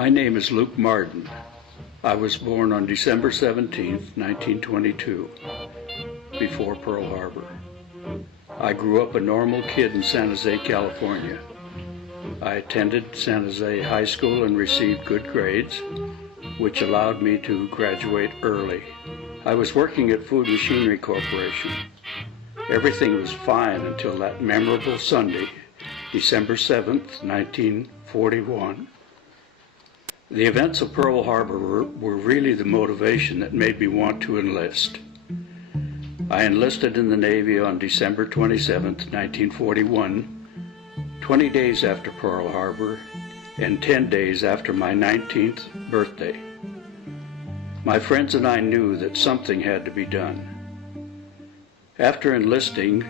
My name is Luke Marden. I was born on December 17, 1922, before Pearl Harbor. I grew up a normal kid in San Jose, California. I attended San Jose High School and received good grades, which allowed me to graduate early. I was working at Food Machinery Corporation. Everything was fine until that memorable Sunday, December 7th, 1941. The events of Pearl Harbor were really the motivation that made me want to enlist. I enlisted in the Navy on December 27th, 1941, 20 days after Pearl Harbor and 10 days after my 19th birthday. My friends and I knew that something had to be done. After enlisting,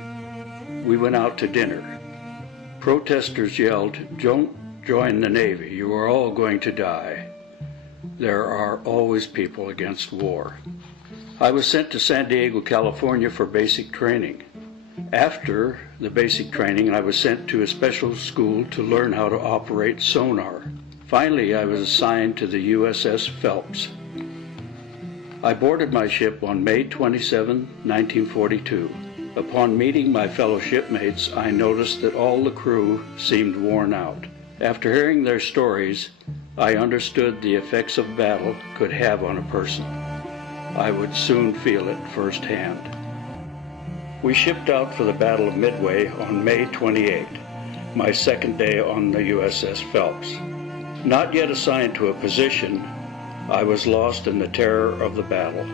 we went out to dinner. Protesters yelled, "Don't join the Navy, you are all going to die." There are always people against war. I was sent to San Diego, California for basic training. After the basic training, I was sent to a special school to learn how to operate sonar. Finally, I was assigned to the USS Phelps. I boarded my ship on May 27, 1942. Upon meeting my fellow shipmates, I noticed that all the crew seemed worn out. After hearing their stories, I understood the effects of battle could have on a person. I would soon feel it firsthand. We shipped out for the Battle of Midway on May 28, my second day on the USS Phelps. Not yet assigned to a position, I was lost in the terror of the battle.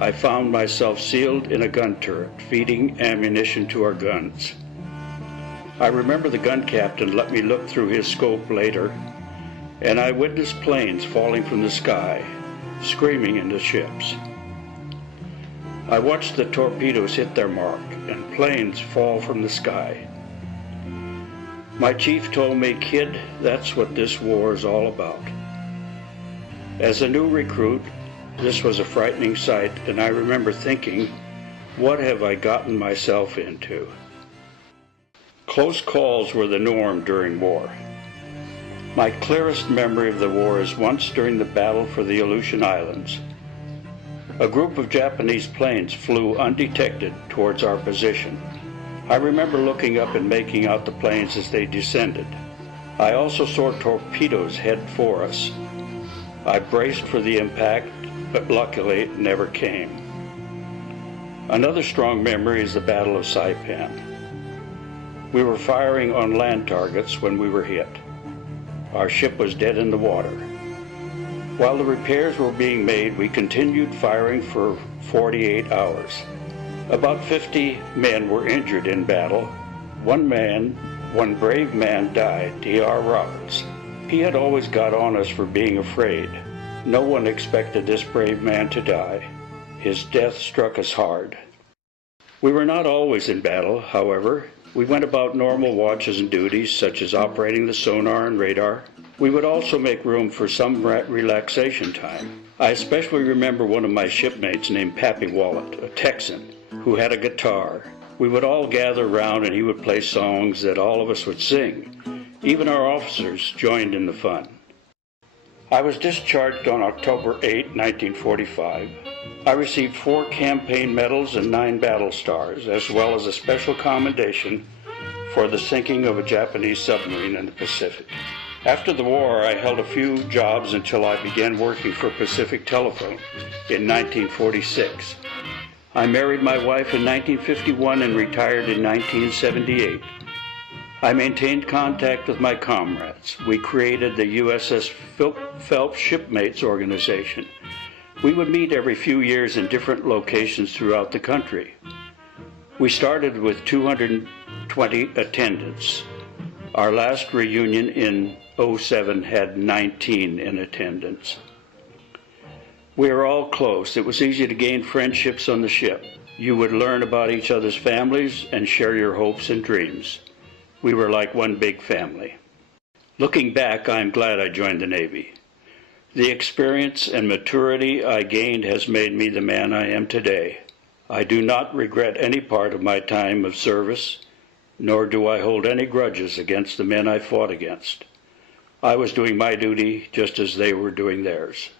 I found myself sealed in a gun turret, feeding ammunition to our guns. I remember the gun captain let me look through his scope later, and I witnessed planes falling from the sky, screaming into ships. I watched the torpedoes hit their mark and planes fall from the sky. My chief told me, "Kid, that's what this war is all about." As a new recruit, this was a frightening sight, and I remember thinking, what have I gotten myself into? Close calls were the norm during war. My clearest memory of the war is once during the battle for the Aleutian Islands. A group of Japanese planes flew undetected towards our position. I remember looking up and making out the planes as they descended. I also saw torpedoes head for us. I braced for the impact, but luckily it never came. Another strong memory is the Battle of Saipan. We were firing on land targets when we were hit. Our ship was dead in the water. While the repairs were being made, we continued firing for 48 hours. About 50 men were injured in battle. One brave man died, D.R. Roberts. He had always got on us for being afraid. No one expected this brave man to die. His death struck us hard. We were not always in battle, however. We went about normal watches and duties, such as operating the sonar and radar. We would also make room for some relaxation time. I especially remember one of my shipmates named Pappy Wallet, a Texan, who had a guitar. We would all gather around and he would play songs that all of us would sing. Even our officers joined in the fun. I was discharged on October 8, 1945. I received 4 campaign medals and 9 battle stars, as well as a special commendation for the sinking of a Japanese submarine in the Pacific. After the war, I held a few jobs until I began working for Pacific Telephone in 1946. I married my wife in 1951 and retired in 1978. I maintained contact with my comrades. We created the USS Phelps Shipmates Organization. We would meet every few years in different locations throughout the country. We started with 220 attendants. Our last reunion in 2007 had 19 in attendance. We were all close. It was easy to gain friendships on the ship. You would learn about each other's families and share your hopes and dreams. We were like one big family. Looking back, I am glad I joined the Navy. The experience and maturity I gained has made me the man I am today. I do not regret any part of my time of service, nor do I hold any grudges against the men I fought against. I was doing my duty just as they were doing theirs.